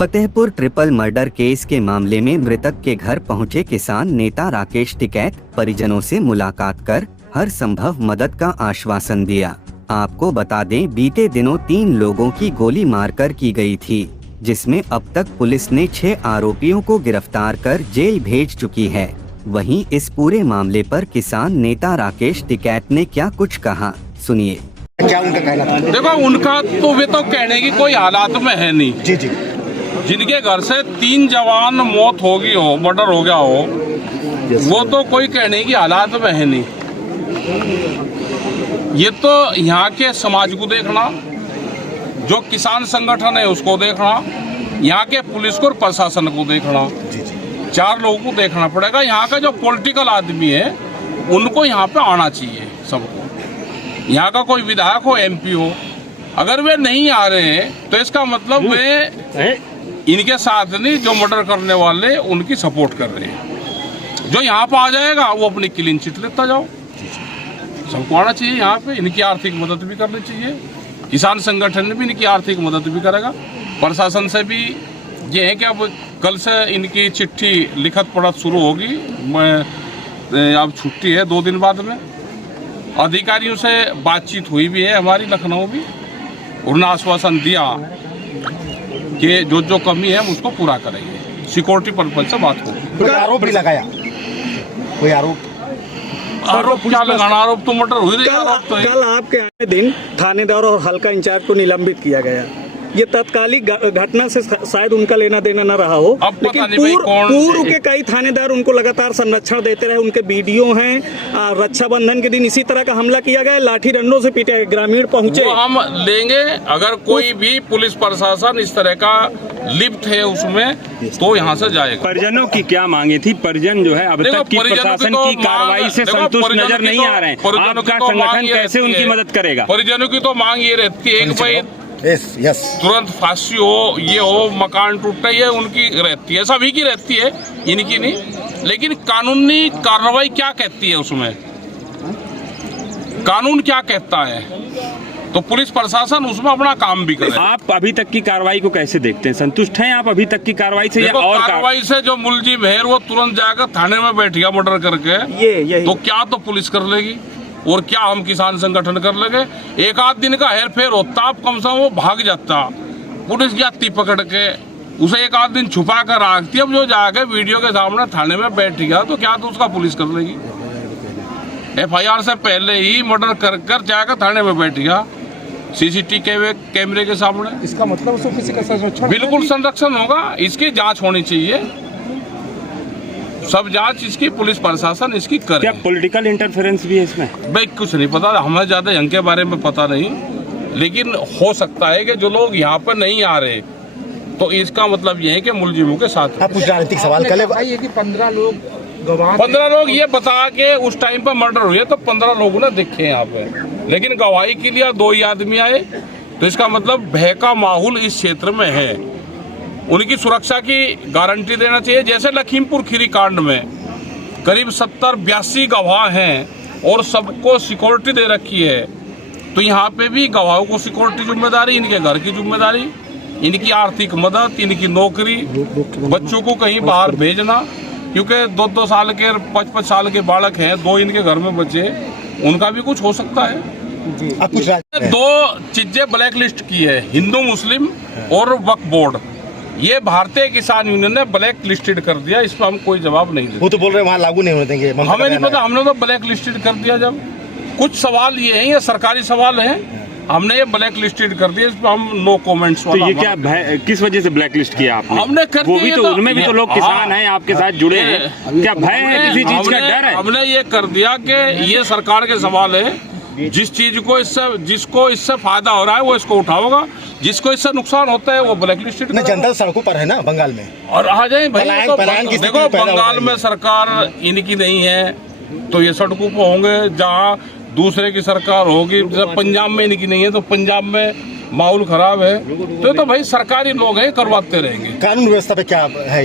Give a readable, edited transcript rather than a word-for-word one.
Fatehpur triple murder case के मामले में मृतक के घर पहुंचे किसान नेता राकेश टिकैत परिजनों से मुलाकात कर हर संभव मदद का आश्वासन दिया। आपको बता दें, बीते दिनों 3 लोगों की गोली मारकर की गई थी, जिसमें अब तक पुलिस ने 6 आरोपियों को गिरफ्तार कर जेल भेज चुकी है। वहीं इस पूरे मामले पर किसान नेता राकेश टिकैत ने क्या कुछ कहा, सुनिए। क्या उनका कहना था? देखो, उनका तो वे तो कहने की कोई हालात में है नहीं। जी जी। जिनके घर से 3 जवान मौत हो गई हो, मर्डर हो गया हो, वो तो कोई कहने की हालात में है नहीं। ये तो यहाँ के समाज को देखना, जो किसान संगठन है उसको देखना, यहाँ के पुलिस को और प्रशासन को देखना, 4 लोगों को देखना पड़ेगा। यहाँ का जो पॉलिटिकल आदमी है उनको यहाँ पे आना चाहिए सबको। यहाँ का कोई विधायक हो, MP हो, अगर वे नहीं आ रहे हैं तो इसका मतलब वे इनके साथ नहीं, जो मर्डर करने वाले उनकी सपोर्ट कर रहे हैं। जो यहाँ पे आ जाएगा वो अपनी क्लीन चिट लेता जाओ। सबको आना चाहिए यहाँ पे, इनकी आर्थिक मदद भी करनी चाहिए। किसान संगठन भी इनकी आर्थिक मदद भी करेगा। प्रशासन से भी ये है कि अब कल से इनकी चिट्ठी लिखत पढ़त शुरू होगी। अब छुट्टी है 2 दिन बाद में। अधिकारियों से बातचीत हुई भी है हमारी लखनऊ भी, उन्होंने आश्वासन दिया कि जो कमी है हम उसको पूरा करेंगे। सिक्योरिटी पर्पज से बात होगी। कोई आरोप भी लगाया? कोई आरोप क्या लगाना? आरोप तो मर्डर हुई रही। कल आपके आए दिन थानेदार और हल्का इंचार्ज को निलंबित किया गया। ये तत्कालिक घटना से शायद उनका लेना देना न रहा हो, लेकिन पूर्व के कई थानेदार उनको लगातार संरक्षण देते रहे। उनके वीडियो हैं। रक्षाबंधन के दिन इसी तरह का हमला किया गया, लाठी डंडों से पीटे गए, ग्रामीण पहुंचे। वो हम लेंगे, अगर कोई भी पुलिस प्रशासन इस तरह का लिप्त है उसमें तो यहाँ से जाएगा। परिजनों की क्या मांगे थी? परिजन जो है अब तक की प्रशासन की कार्रवाई से संतुष्ट नजर नहीं आ रहे हैं। आपका संगठन कैसे उनकी मदद करेगा? परिजनों की तो मांग ये रहती है कि भाई यस तुरंत फांसी हो, ये हो, मकान टूटे, ये उनकी रहती है, सभी की रहती है, इनकी नहीं। लेकिन कानूनी कार्रवाई क्या कहती है उसमें? कानून क्या कहता है? तो पुलिस प्रशासन उसमें अपना काम भी करे। आप अभी तक की कार्रवाई को कैसे देखते हैं? संतुष्ट हैं आप अभी तक की कार्रवाई से या और कार्रवाई से? जो मुलजिम है वो तुरंत जाकर थाने में बैठ गया मर्डर करके, ये तो क्या तो पुलिस कर लेगी और क्या हम किसान संगठन कर लेंगे? एक आध दिन का हेर फेर होता, आप कम से कम वो भाग जाता, पुलिस जाती पकड़ के, उसे एक आध दिन छुपा कर रखती। अब जो जाके वीडियो के सामने थाने में बैठ गया तो क्या तो उसका पुलिस कर लेगी? FIR से पहले ही मर्डर कर जाकर थाने में बैठ गया, CCTV कैमरे के सामने। इसका मतलब उसको किसी का संरक्षण? बिल्कुल संरक्षण होगा। इसकी जांच होनी चाहिए, सब जांच इसकी पुलिस प्रशासन इसकी करे। क्या पॉलिटिकल इंटरफेरेंस भी है इसमें? भाई कुछ नहीं पता, हमें ज्यादा यहाँ के बारे में पता नहीं, लेकिन हो सकता है कि जो लोग यहाँ पर नहीं आ रहे तो इसका मतलब ये है कि मुलजिमों के साथ। आप कुछ राजनीतिक सवाल कर ले। 15 लोग ये बता के उस टाइम पर मर्डर हुए तो 15 लोगों ने देखे यहाँ पे, लेकिन गवाही के लिए 2 ही आदमी आए, तो इसका मतलब भय का माहौल इस क्षेत्र में है। उनकी सुरक्षा की गारंटी देना चाहिए। जैसे लखीमपुर खीरी कांड में करीब 70-82 गवाह हैं और सबको सिक्योरिटी दे रखी है, तो यहाँ पे भी गवाहों को सिक्योरिटी जिम्मेदारी, इनके घर की जिम्मेदारी, इनकी आर्थिक मदद, इनकी नौकरी, बच्चों को कहीं बाहर भेजना, क्योंकि 2-2 साल के 5-5 साल के बालक हैं, 2 इनके घर में बच्चे, उनका भी कुछ हो सकता है। आप कुछ 2 चीजें ब्लैक लिस्ट की है, हिंदू मुस्लिम और वक्फ बोर्ड। ये भारतीय किसान यूनियन ने ब्लैक लिस्टेड कर दिया, इस पर हम कोई जवाब नहीं देते। वो तो बोल रहे हैं वहाँ लागू नहीं होने देंगे। हमें नहीं पता, हमने तो ब्लैक लिस्टेड कर दिया। जब कुछ सवाल ये हैं, ये सरकारी सवाल हैं, हमने ये ब्लैक लिस्टेड कर दिया, इस पर हम नो कमेंट्स वाला। तो ये क्या किस वजह से ब्लैक लिस्ट किया आपने? हमने कर वो भी दिया, तो उनमें भी तो लोग किसान हैं, आपके साथ जुड़े हैं। क्या भय है, किसी चीज का डर है? हमने ये कर दिया कि ये सरकार के सवाल है, जिस चीज को जिसको इससे फायदा हो रहा है वो इसको उठाओगा, जिसको इससे नुकसान होता है वो ब्लैक लिस्टेड। जनता सड़कों पर है ना बंगाल में, और आ जाए भाई। तो देखो, बंगाल में सरकार इनकी नहीं है तो ये सड़कों पर होंगे। जहाँ दूसरे की सरकार होगी, जब पंजाब में इनकी नहीं है तो पंजाब में माहौल खराब है, तो भाई सरकारी लोग हैं, करवाते रहेंगे। कानून व्यवस्था पे क्या है?